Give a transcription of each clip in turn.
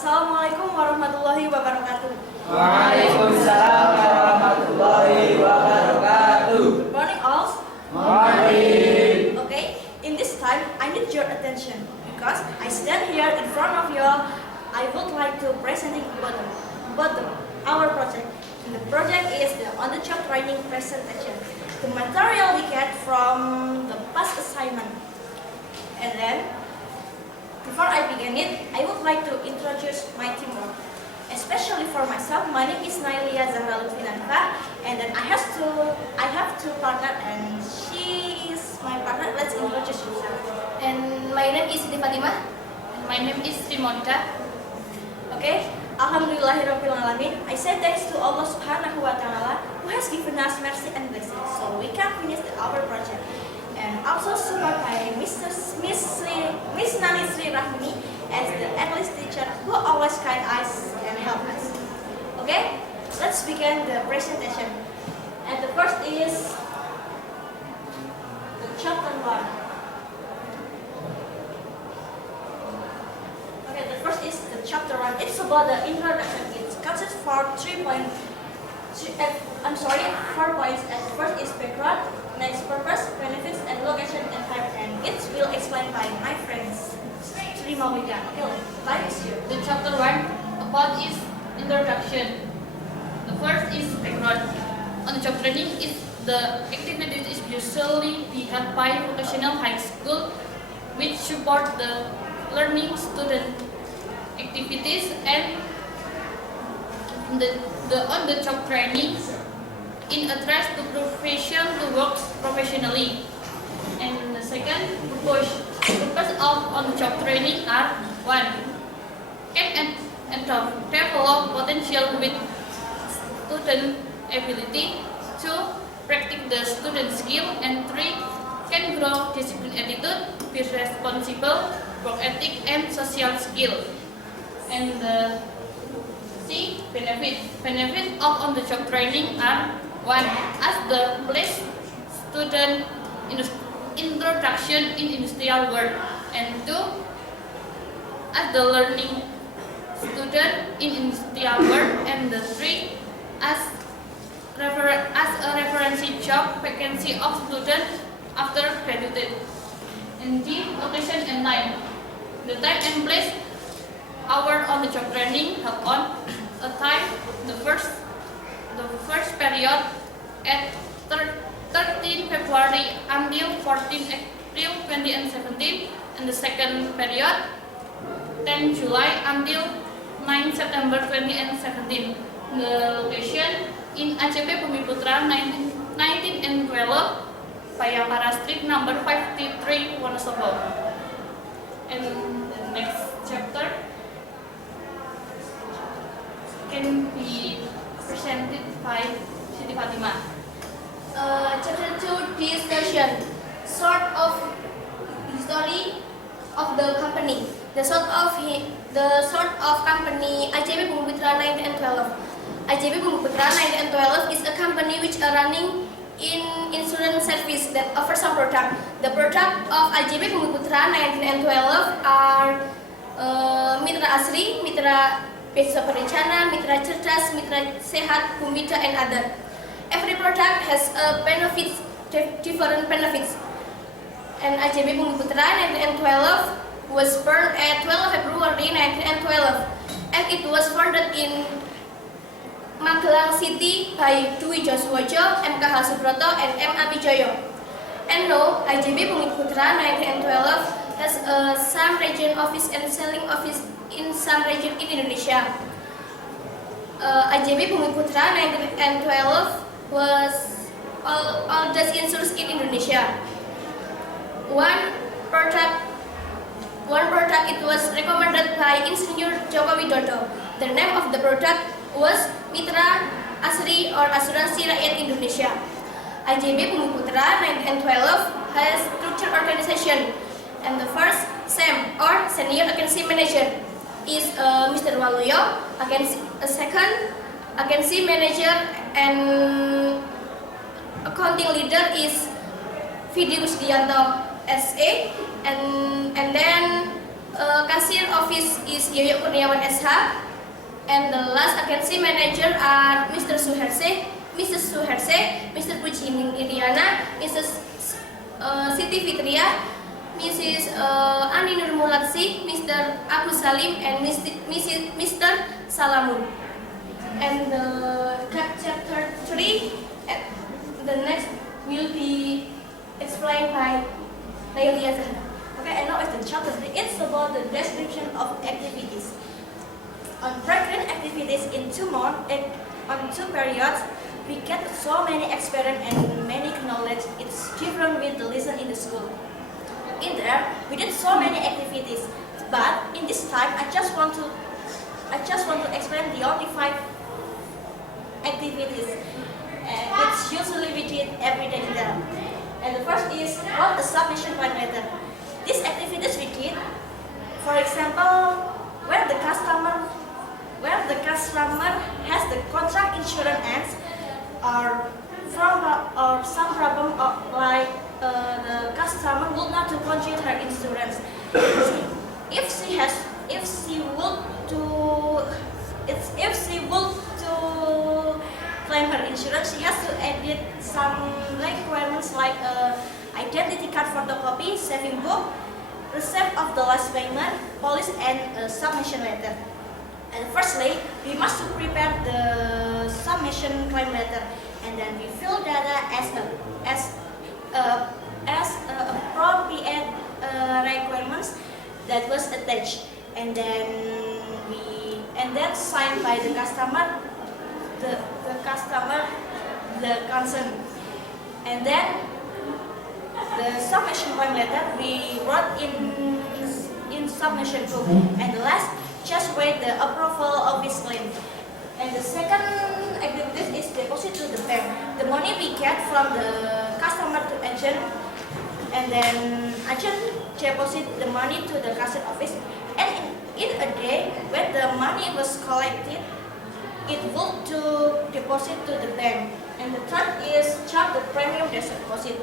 Assalamualaikum warahmatullahi wabarakatuh. Waalaikumsalam warahmatullahi wabarakatuh. Good morning, all. Morning. Okay, in this time, I need your attention because I stand here in front of you all. I would like to presenting about our project. And the project is the on-the-job training presentation. The material we get from the past assignment. And then, before I begin it, I would like to introduce my teamwork. Especially for myself, my name is Nailia Zahra Lutfinanfa, and then I have two partners, and she is my partner. Let's introduce yourself. And my name is Siti Fatimah. And my name is Monica. Okay, Alhamdulillahirabbil alamin. I say thanks to Allah Subhanahu wa Taala who has given us mercy and blessing, so we can finish our project. And also support by Miss Nani Sri Rahmi as the English teacher who always guide us and help us. Okay, let's begin the presentation. And the first is the chapter 1. Okay, the first is the chapter 1. It's about the introduction. It consists for 4 points. At first is background, next purpose, benefits, and location and type. And it will explain by my friends. Sri Mawida. Okay, time is here. The chapter 1 about is introduction. The first is background. On-the-job training is the activity is usually be held by vocational high school, which support the learning student activities, and the on-the-job training in address to profession to work professionally. And the second purpose of on-the-job training are 1. Can and develop potential with student ability. 2. Practice the student skill. And 3. Can grow discipline attitude, be responsible, work ethic, and social skill. And the C. Benefit of on-the-job training are 1. As the place student introduction in industrial world, and 2. As the learning student in industrial world, and the 3. As a reference job vacancy of student after graduated. And D. Location and time. The time and place our on-the-job training held on a time the first period at 13 February until 14 April 2017, and the second period 10 July until 9 September 2017. The location in ACP Bumiputra 19 and 12, Bayangkara Street number 53, Wonosobo. And the next chapter can be presented by Siti Fatimah. Chapter 2 discussion. Sort of history of the company. The sort of company IJB Bumiputra 9 and 12. IJB Bumiputra 9 and 12 is a company which are running in insurance service that offers some product. The product of IJB Bumiputra 9 and 12 are Mitra Asri, Mitra Desa Perencana, Mitra Cerdas, Mitra Sehat, Bumita, and other. Every product has different benefits. And IJB Bumiputra 9 and 12 was born at 12 February 1912, and it was founded in Magelang City by Dwi Joswojo, MKH Subroto, and M. Abijoyo. And now, IJB Bumiputra 9 and 12 has some region office and selling office in some region in Indonesia. IJB Bumiputra 9 and 12 was all the insurance in Indonesia. One product it was recommended by Insinyur Joko Widodo. The name of the product was Mitra Asri or Asuransi Rakyat Indonesia. IJB Bumiputra 9 and 12 has structured organization, and the first SEM or Senior Agency Manager is Mr. Waluyo. Second Agency Manager and Accounting Leader is Vidi Kusdianto SA, and then Cashier office is Yoyo Kurniawan SH, and the last agency manager are Mr. Suherse, Mrs. Suherse, Mr. Puji Iriana, Mrs. Siti Fitria, Mrs. Ani Nurmulatsi, Mr. Abu Salim, and Mr. Salamun. And chapter 3, the next will be explained by Nailia Zahra. Okay, and now it's the chapter 3. It's about the description of activities. On pregnant activities in 2 months, on 2 periods, we get so many experience and many knowledge. It's different with the lesson in the school. In there, we did so many activities, but in this time, I just want to explain the only 5 activities. And it's usually we did every day in there. And the first is what the submission claim letter. These activities we did, for example, when the customer has the contract insurance ends, or some problem like the customer would not to continue her insurance. If she would to claim her insurance, she has to edit some requirements like identity card photocopy, saving book, receipt of the last payment, police, and submission letter. And firstly, we must prepare the submission claim letter, and then we fill data as appropriate requirements that was attached, and then signed by the customer, the concern, and then the submission claim letter we wrote in submission book, and the last just wait the approval of this claim. And the second activity is deposit to the bank. The money we get from the customer to agent, and then agent deposit the money to the cashier office. And in a day, when the money was collected, it would to deposit to the bank. And the third is charge the premium deposit.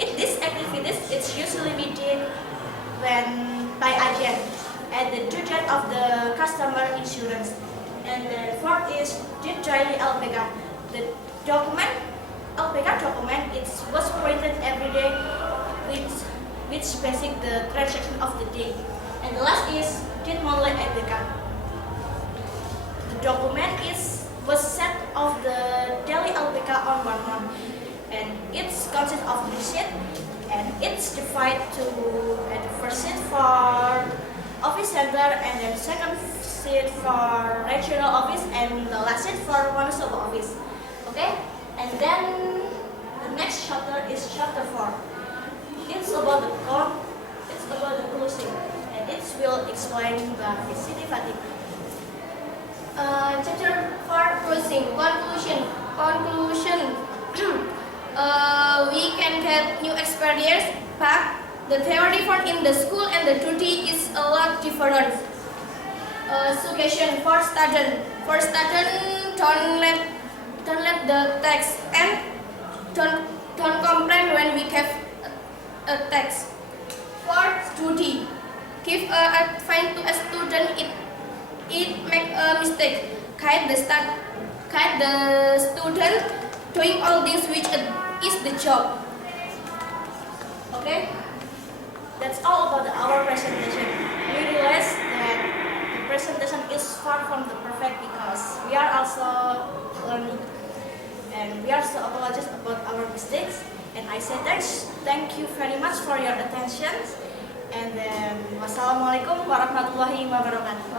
In these activities, it's usually we did when by agent at the due date of the customer insurance. And the fourth is the daily LPK. The LPK document was printed every day which basic the transaction of the day. And the last is the monthly LPK. The document was set of the daily LPK on 1 month, and it consists of receipt, and it's divided to the first sheet for office center, and then second sheet for regional office, and the last sheet for municipal office. Okay, and then the next chapter is chapter 4. It's about the closing, and it will explain by Siti Fatih. Chapter 4, closing. Conclusion. We can get new experience, but the theory found in the school and the duty is a lot different. Suggestion for student. For student, don't let the text and don't complain when we have a text. For duty, give advice to a student it make a mistake. Guide the student doing all this which is the job. Okay, that's all about our presentation. We realize that the presentation is far from the perfect because we are also learning, and we also apologize about our mistakes. And I say thank you very much for your attention. And then wassalamualaikum warahmatullahi wabarakatuh.